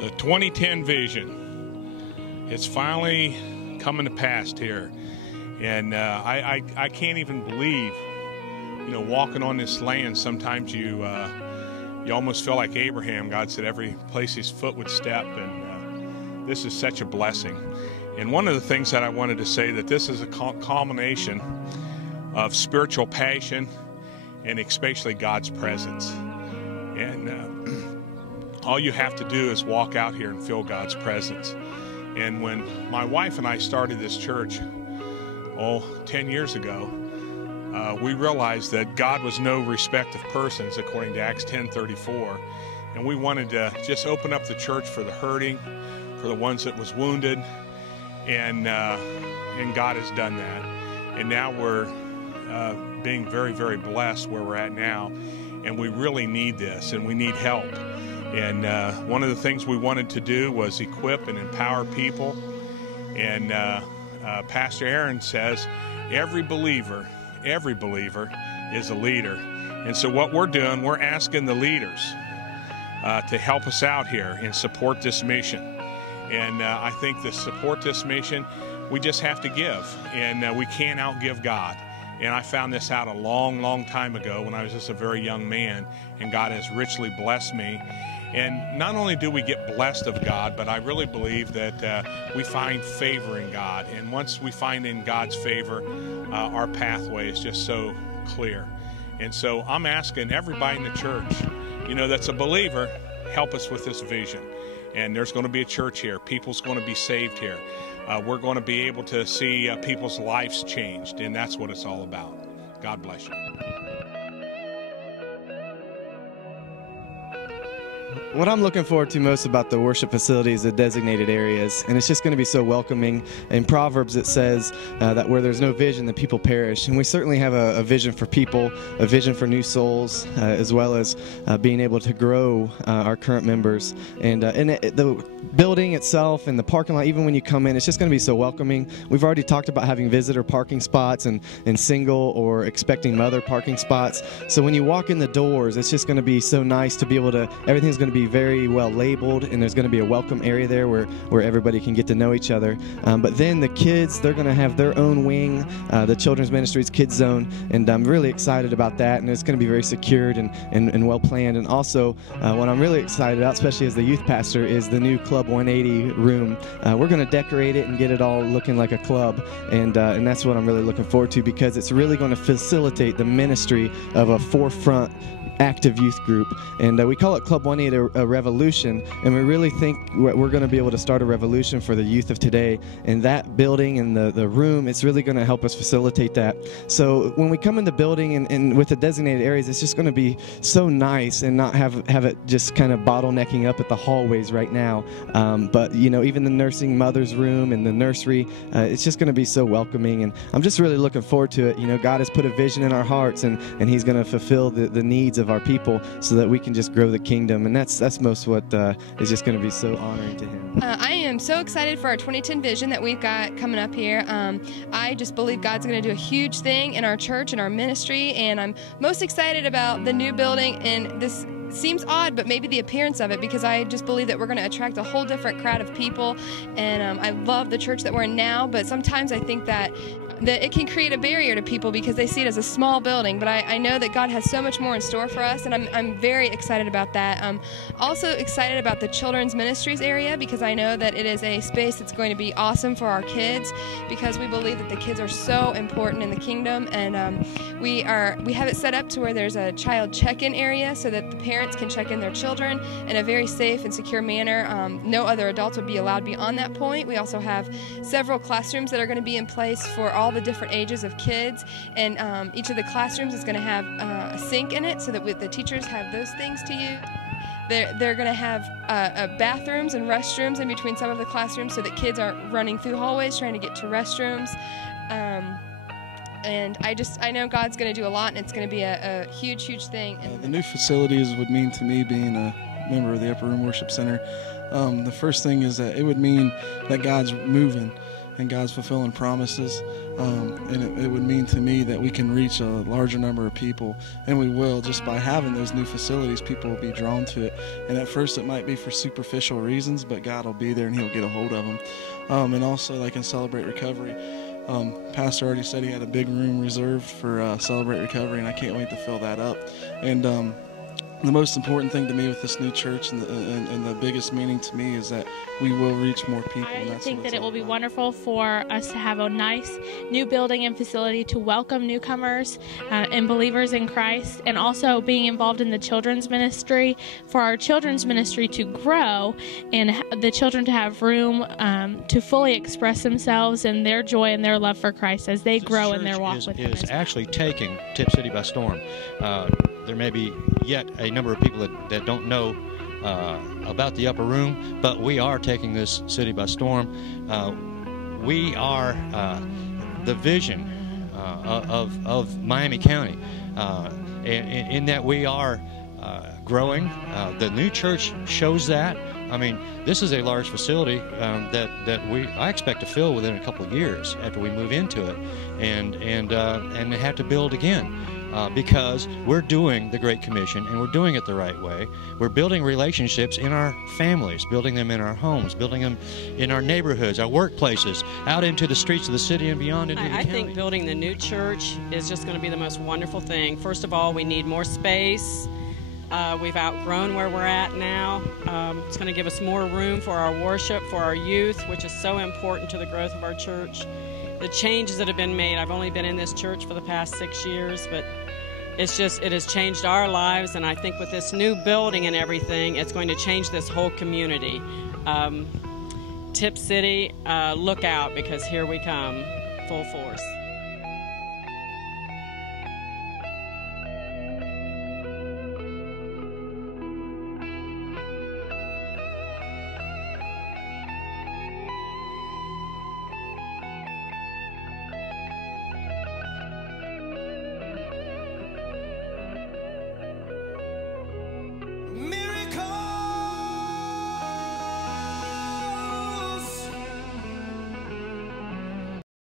The 2010 vision, it's finally coming to pass here. And I can't even believe, walking on this land, sometimes you almost feel like Abraham. God said every place his foot would step, and this is such a blessing. And one of the things that I wanted to say, that this is a culmination of spiritual passion and especially God's presence. And all you have to do is walk out here and feel God's presence. And when my wife and I started this church, 10 years ago, we realized that God was no respect of persons, according to Acts 10:34. And we wanted to just open up the church for the hurting, for the ones that was wounded, and God has done that. And now we're being very, very blessed where we're at now. And we really need this, and we need help. And one of the things we wanted to do was equip and empower people. And Pastor Aaron says every believer is a leader. And so what we're doing, we're asking the leaders to help us out here and support this mission. And I think to support this mission, we just have to give. And we can't outgive God. And I found this out a long, long time ago when I was just a very young man. And God has richly blessed me. And not only do we get blessed of God, but I really believe that we find favor in God. And once we find in God's favor, our pathway is just so clear. And so I'm asking everybody in the church, that's a believer, help us with this vision. And there's going to be a church here. People's going to be saved here. We're going to be able to see people's lives changed. And that's what it's all about. God bless you. What I'm looking forward to most about the worship facility is the designated areas, and it's just going to be so welcoming. In Proverbs it says that where there's no vision, the people perish, and we certainly have a vision for people, a vision for new souls, as well as being able to grow our current members. And the building itself and the parking lot, even when you come in, it's just going to be so welcoming. We've already talked about having visitor parking spots and single or expecting mother parking spots. So when you walk in the doors, it's just going to be so nice to be able to, everything's going to be very well labeled, and there's going to be a welcome area there where everybody can get to know each other. But then the kids, they're going to have their own wing, the Children's Ministries Kids Zone, and I'm really excited about that, and it's going to be very secured and well planned. And also what I'm really excited about, especially as the youth pastor, is the new Club 180 room. We're going to decorate it and get it all looking like a club, and that's what I'm really looking forward to, because it's really going to facilitate the ministry of a forefront active youth group. And we call it Club 180 a revolution, and we really think we're going to be able to start a revolution for the youth of today. And that building and the room, it's really going to help us facilitate that. So when we come in the building and with the designated areas, it's just going to be so nice and not have it just kind of bottlenecking up at the hallways right now. But even the nursing mother's room and the nursery, it's just going to be so welcoming, and I'm just really looking forward to it. God has put a vision in our hearts, and he's going to fulfill the needs of our people so that we can just grow the kingdom. And that's most what is just going to be so honoring to him. I am so excited for our 2010 vision that we've got coming up here. I just believe God's going to do a huge thing in our church and our ministry, and I'm most excited about the new building. And this seems odd, but maybe the appearance of it, because I just believe that we're going to attract a whole different crowd of people. And I love the church that we're in now, but sometimes I think that it can create a barrier to people because they see it as a small building. But I know that God has so much more in store for us, and I'm very excited about that. I'm also excited about the Children's Ministries area, because I know that it is a space that's going to be awesome for our kids, because we believe that the kids are so important in the kingdom. And we have it set up to where there's a child check-in area so that the parents can check in their children in a very safe and secure manner. No other adults would be allowed beyond that point. We also have several classrooms that are going to be in place for all the different ages of kids, and each of the classrooms is going to have a sink in it so that the teachers have those things to use. They're going to have bathrooms and restrooms in between some of the classrooms so that kids aren't running through hallways trying to get to restrooms. And I know God's going to do a lot, and it's going to be a huge, huge thing. The new facilities would mean to me, being a member of the Upper Room Worship Center, the first thing is that it would mean that God's moving. and God's fulfilling promises. And it would mean to me that we can reach a larger number of people, and we will. Just by having those new facilities, people will be drawn to it. And at first it might be for superficial reasons, but God will be there and he'll get a hold of them. And also, like in Celebrate Recovery, Pastor already said he had a big room reserved for Celebrate Recovery, and I can't wait to fill that up. And the most important thing to me with this new church and the biggest meaning to me is that we will reach more people. I think that it will be wonderful for us to have a nice new building and facility to welcome newcomers and believers in Christ, and also being involved in the children's ministry, for our children's ministry to grow and the children to have room to fully express themselves and their joy and their love for Christ as they grow in their walk with Him. Is actually taking Tipp City by storm. There may be yet a number of people that don't know about the upper room, but we are taking this city by storm. We are the vision of Miami County, in that we are growing. The new church shows that. I mean, this is a large facility that I expect to fill within a couple of years after we move into it, and have to build again. Because we're doing the Great Commission, and we're doing it the right way. We're building relationships in our families, building them in our homes, building them in our neighborhoods, our workplaces, out into the streets of the city and beyond into the county. I think building the new church is just going to be the most wonderful thing. First of all, we need more space. We've outgrown where we're at now. It's going to give us more room for our worship, for our youth, which is so important to the growth of our church. The changes that have been made, I've only been in this church for the past 6 years, but it has changed our lives, and I think with this new building and everything, it's going to change this whole community. Tipp City, look out, because here we come, full force.